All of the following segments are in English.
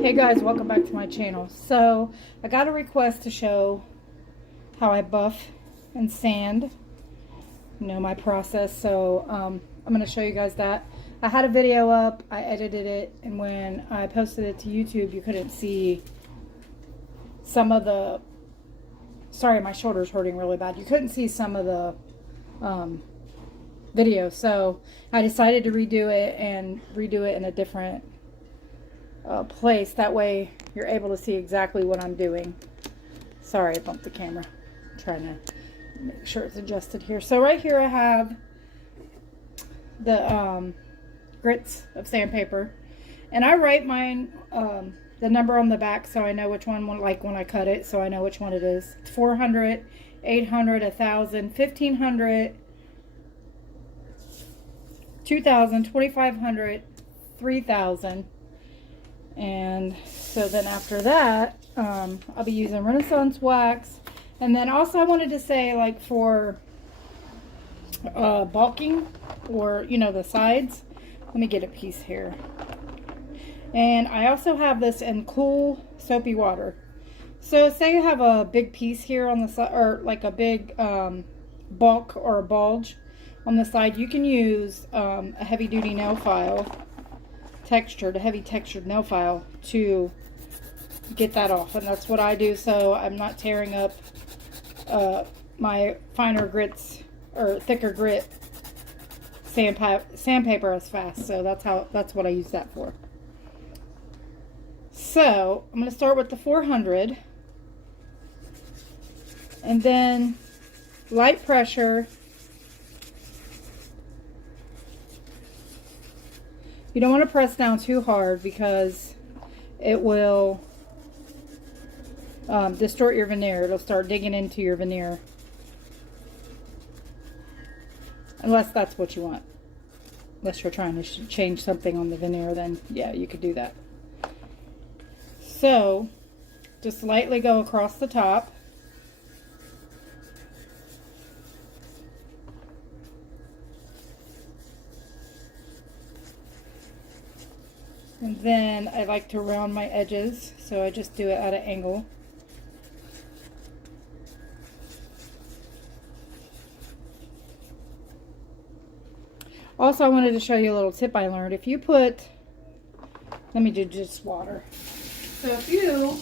Hey guys, welcome back to my channel. So I got a request to show how I buff and sand, my process. So I'm going to show you guys that. I had a video up, I edited it, and when I posted it to YouTube, you couldn't see some of the, sorry, my shoulder's hurting really bad. You couldn't see some of the video. So I decided to redo it in a different place. That way you're able to see exactly what I'm doing. Sorry, I bumped the camera. I'm trying to make sure it's adjusted here. So right here I have the grits of sandpaper, and I write mine the number on the back so I know which one, like when I cut it, so I know which one it is. It's 400, 800, 1000, 1500, 2000, 2500, 3000. And so then after that, I'll be using Renaissance wax. And then also I wanted to say, like, for bulking, or the sides, let me get a piece here. And I also have this in cool soapy water. So say you have a big piece here on the side, or like a big bulk or a bulge on the side, you can use a heavy duty nail file, heavy textured nail file, to get that off. And that's what I do, so I'm not tearing up my finer grits or thicker grit sandpaper as fast. So that's what I use that for. So I'm going to start with the 400, and then light pressure. You don't want to press down too hard because it will distort your veneer. It'll start digging into your veneer. Unless that's what you want. Unless you're trying to change something on the veneer, then yeah, you could do that. So, just lightly go across the top. And then I like to round my edges, so I just do it at an angle. Also, I wanted to show you a little tip I learned. If you put, let me do just water. So if you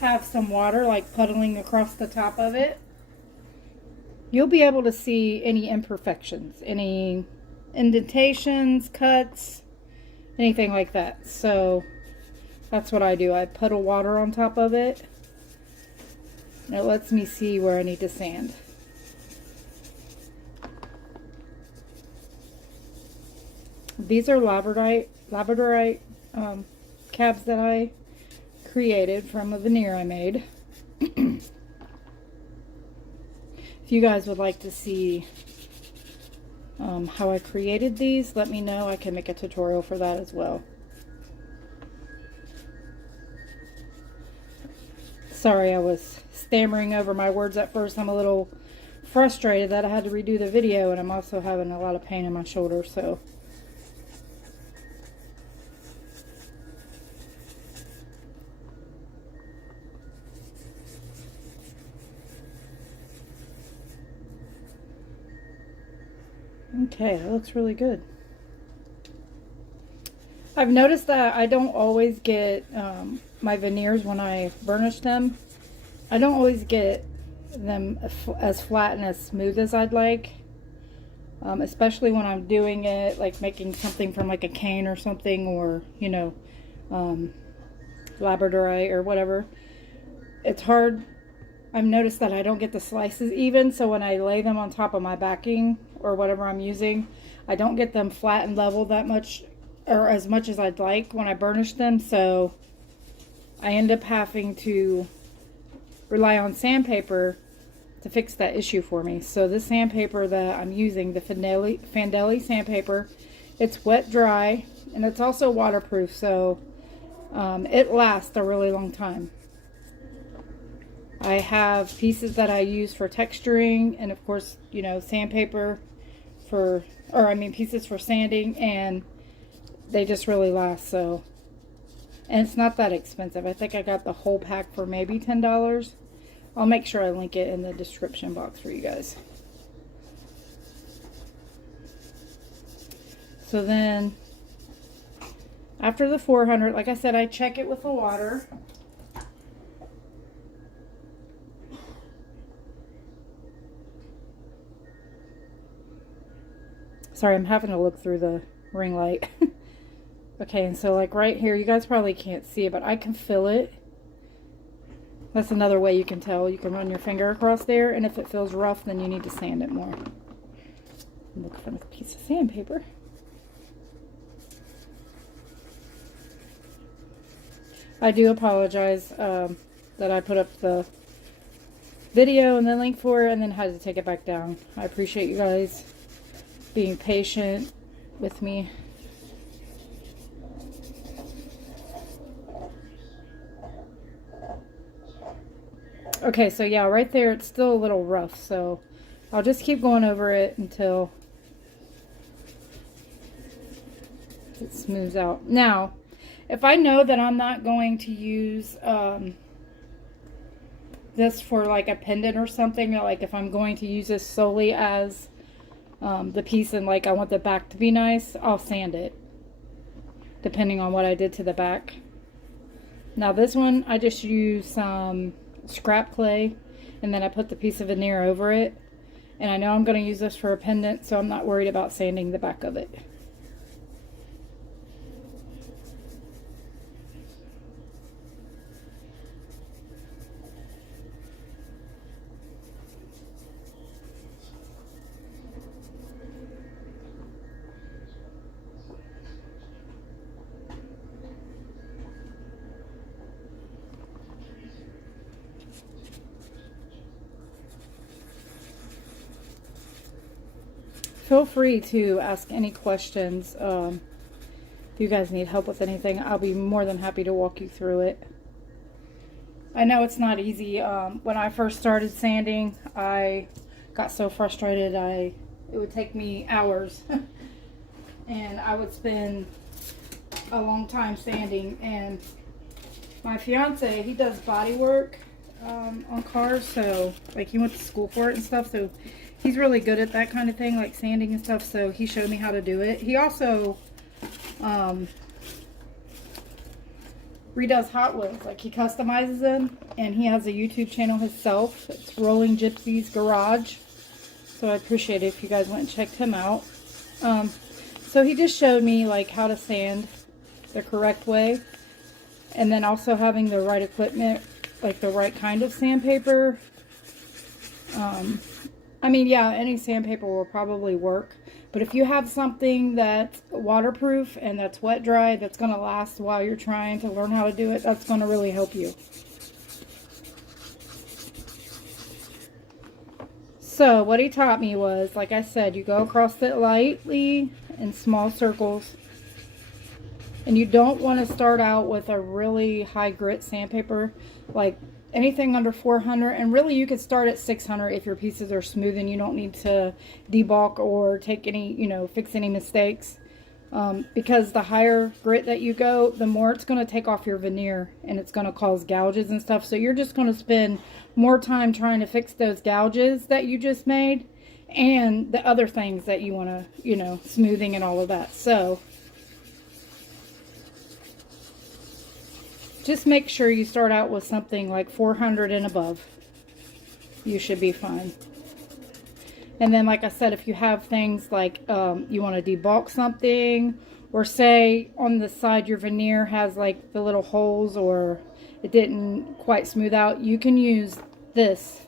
have some water like puddling across the top of it, you'll be able to see any imperfections, any indentations, cuts, anything like that. So that's what I do. I puddle water on top of it, and it lets me see where I need to sand. These are labradorite cabs that I created from a veneer I made. If you guys would like to see how I created these, let me know. I can make a tutorial for that as well. Sorry, I was stammering over my words at first. I'm a little frustrated that I had to redo the video, and I'm also having a lot of pain in my shoulder, so. Okay, that looks really good. I've noticed that I don't always get my veneers when I burnish them. I don't always get them as flat and as smooth as I'd like. Especially when I'm doing it, like making something from like a cane or something, or, labradorite or whatever. It's hard. I've noticed that I don't get the slices even, so when I lay them on top of my backing or whatever I'm using, I don't get them flat and level that much, or as much as I'd like when I burnish them. So I end up having to rely on sandpaper to fix that issue for me. So this sandpaper that I'm using, the Fandeli sandpaper, it's wet dry, and it's also waterproof, so it lasts a really long time. I have pieces that I use for texturing, and of course, sandpaper pieces for sanding, and they just really last. So And it's not that expensive. I think I got the whole pack for maybe $10. I'll make sure I link it in the description box for you guys. So then, after the 400, like I said, I check it with the water. Sorry, I'm having to look through the ring light. Okay, and so like right here, you guys probably can't see it, but I can feel it. That's another way you can tell. You can run your finger across there, and if it feels rough, then you need to sand it more. Look for a piece of sandpaper. I do apologize that I put up the video and the link for it and then had to take it back down. I appreciate you guys being patient with me. Okay, so yeah, right there it's still a little rough, so I'll just keep going over it until it smooths out. Now, if I know that I'm not going to use this for like a pendant or something, like if I'm going to use this solely as the piece and like I want the back to be nice, I'll sand it depending on what I did to the back. Now this one, I just use some scrap clay and then I put the piece of veneer over it, and I know I'm going to use this for a pendant, so I'm not worried about sanding the back of it. Feel free to ask any questions. If you guys need help with anything, I'll be more than happy to walk you through it. I know it's not easy. When I first started sanding, I got so frustrated. It would take me hours. And I would spend a long time sanding. And my fiance, he does body work on cars. So, like, he went to school for it and stuff. So, he's really good at that kind of thing, like sanding and stuff. So, he showed me how to do it. He also redoes Hot Wheels. Like, he customizes them, and he has a YouTube channel himself. It's Rolling Gypsies Garage. So I appreciate it if you guys went and checked him out. So he just showed me like how to sand the correct way, and then also having the right equipment, like the right kind of sandpaper. I mean, yeah, any sandpaper will probably work. But if you have something that's waterproof and that's wet dry, that's going to last while you're trying to learn how to do it, that's going to really help you. So what he taught me was, like I said, you go across it lightly in small circles. And you don't want to start out with a really high grit sandpaper, like anything under 400, and really you could start at 600 if your pieces are smooth and you don't need to debulk or take any, fix any mistakes. Because the higher grit that you go, the more it's going to take off your veneer and it's going to cause gouges and stuff. So you're just going to spend more time trying to fix those gouges that you just made and the other things that you want to, smoothing and all of that. So just make sure you start out with something like 400 and above. You should be fine. And then, like I said, if you have things like you want to debulk something, or say on the side your veneer has like the little holes or it didn't quite smooth out, you can use this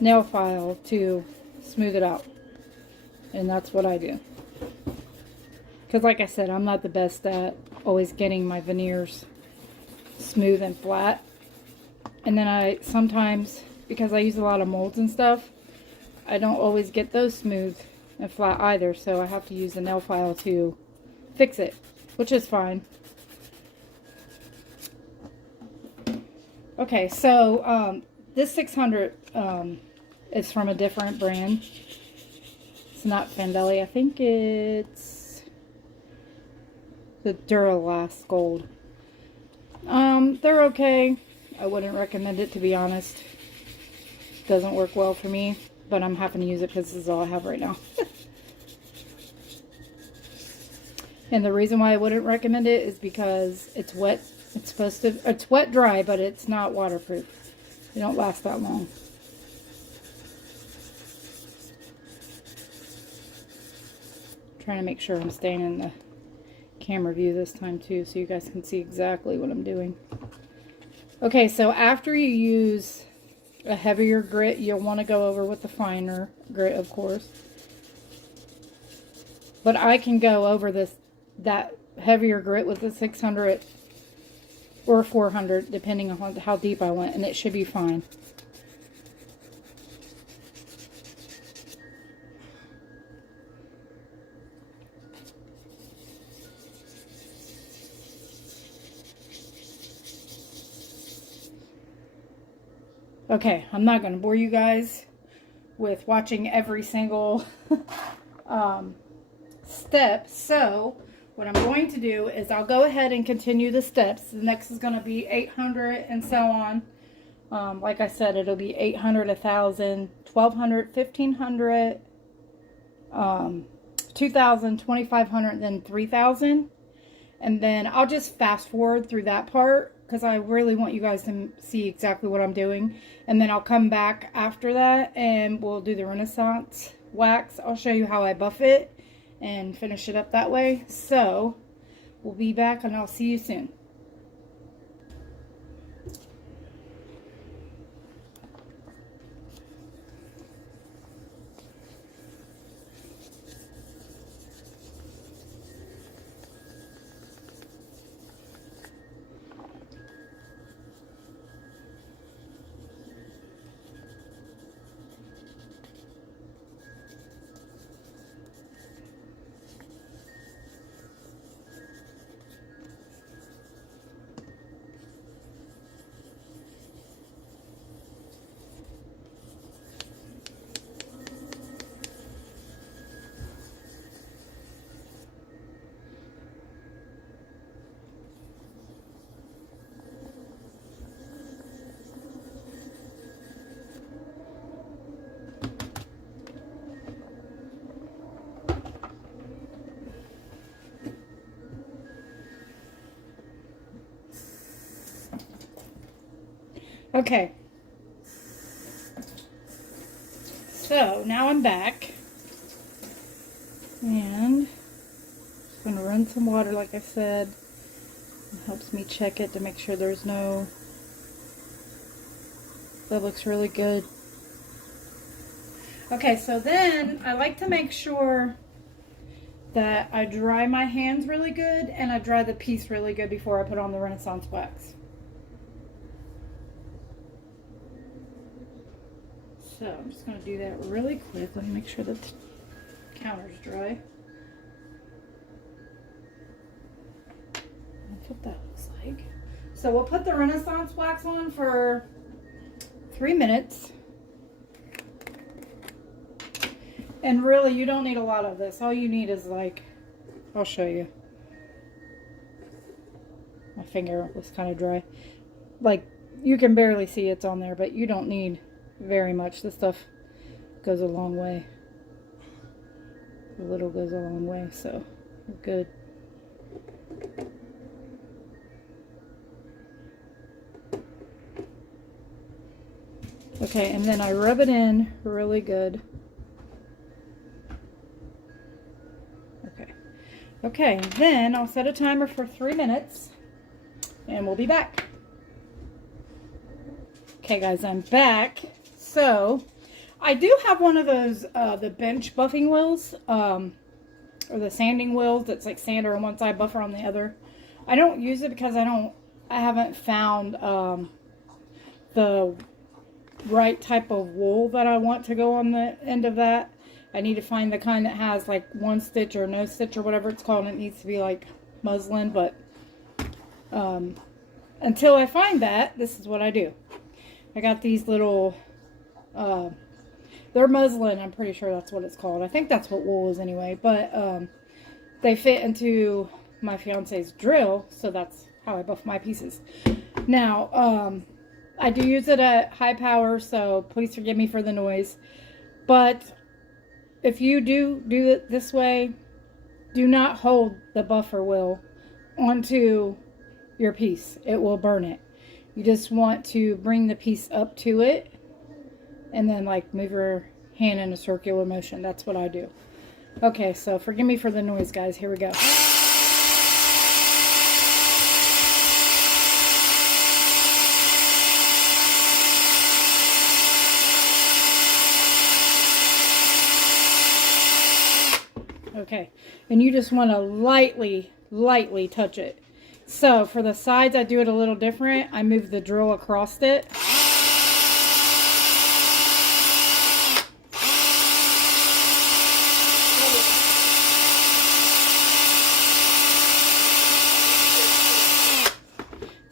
nail file to smooth it out. And that's what I do. Because like I said, I'm not the best at always getting my veneers smooth and flat. And then I sometimes, because I use a lot of molds and stuff, I don't always get those smooth and flat either, so I have to use the nail file to fix it, which is fine. Okay, so this 600 is from a different brand. It's not Fendelli. I think it's the Duralast Gold. They're okay. I wouldn't recommend it, to be honest. Doesn't work well for me, but I'm having to use it because this is all I have right now. And the reason why I wouldn't recommend it is because it's wet. It's wet dry, but it's not waterproof. They don't last that long. Trying to make sure I'm staying in the camera view this time too, so you guys can see exactly what I'm doing. Okay, so after you use a heavier grit, you'll want to go over with the finer grit, of course. But I can go over that heavier grit with the 600 or 400, depending on how deep I went, and it should be fine. Okay, I'm not going to bore you guys with watching every single step. So what I'm going to do is I'll go ahead and continue the steps. The next is going to be 800 and so on. Like I said, it'll be 800, 1,000, 1,200, 1,500, 2,000, 2,500, then 3,000. And then I'll just fast forward through that part because I really want you guys to see exactly what I'm doing. And then I'll come back after that and we'll do the Renaissance wax. I'll show you how I buff it and finish it up that way. So we'll be back and I'll see you soon. Okay, so now I'm back, and I'm going to run some water like I said. It helps me check it to make sure there's no, that looks really good. Okay, so then I like to make sure that I dry my hands really good and I dry the piece really good before I put on the Renaissance wax. So I'm just going to do that really quick. Let me make sure that the counter's dry. That's what that looks like. So we'll put the Renaissance wax on for 3 minutes. And really, you don't need a lot of this. All you need is like, I'll show you. My finger was kind of dry. Like, you can barely see it's on there, but you don't need very much. This stuff goes a long way. A little goes a long way, so we're good. Okay, and then I rub it in really good. Okay, then I'll set a timer for 3 minutes and we'll be back. Okay guys, I'm back. So I do have one of those the bench buffing wheels, or the sanding wheels that's like sander on one side, buffer on the other. I don't use it because I haven't found the right type of wool that I want to go on the end of that. I need to find the kind that has like one stitch or no stitch or whatever it's called. It needs to be like muslin, but until I find that, this is what I do. I got these little, they're muslin, I'm pretty sure that's what it's called. I think that's what wool is anyway, but they fit into my fiance's drill, so that's how I buff my pieces. Now, I do use it at high power, so please forgive me for the noise. But if you do it this way, do not hold the buffer wheel onto your piece. It will burn it. You just want to bring the piece up to it and then like move your hand in a circular motion. That's what I do. Okay, so forgive me for the noise, guys. Here we go. Okay, and you just want to lightly touch it. So for the sides, I do it a little different. I move the drill across it.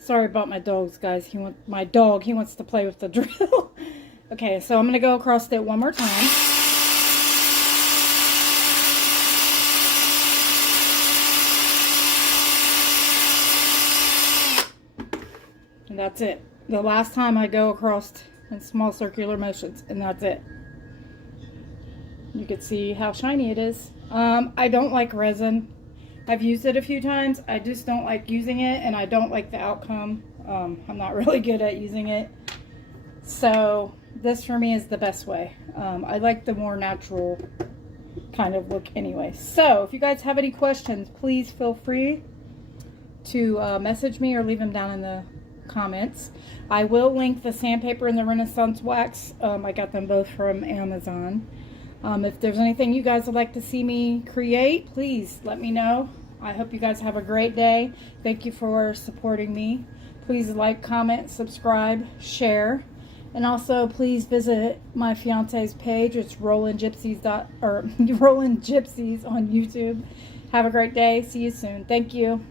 Sorry about my dogs, guys. He wants to play with the drill. Okay, so I'm going to go across it one more time. And that's it. The last time I go across in small circular motions, and that's it. You can see how shiny it is. I don't like resin. I've used it a few times. I just don't like using it, and I don't like the outcome. I'm not really good at using it. So this for me is the best way. I like the more natural kind of look anyway. So if you guys have any questions, please feel free to message me or leave them down in the comments. I will link the sandpaper and the Renaissance wax. I got them both from Amazon. If there's anything you guys would like to see me create, please let me know. I hope you guys have a great day. Thank you for supporting me. Please like, comment, subscribe, share, and also please visit my fiance's page. It's Rollin' Gypsies on YouTube. Have a great day. See you soon. Thank you.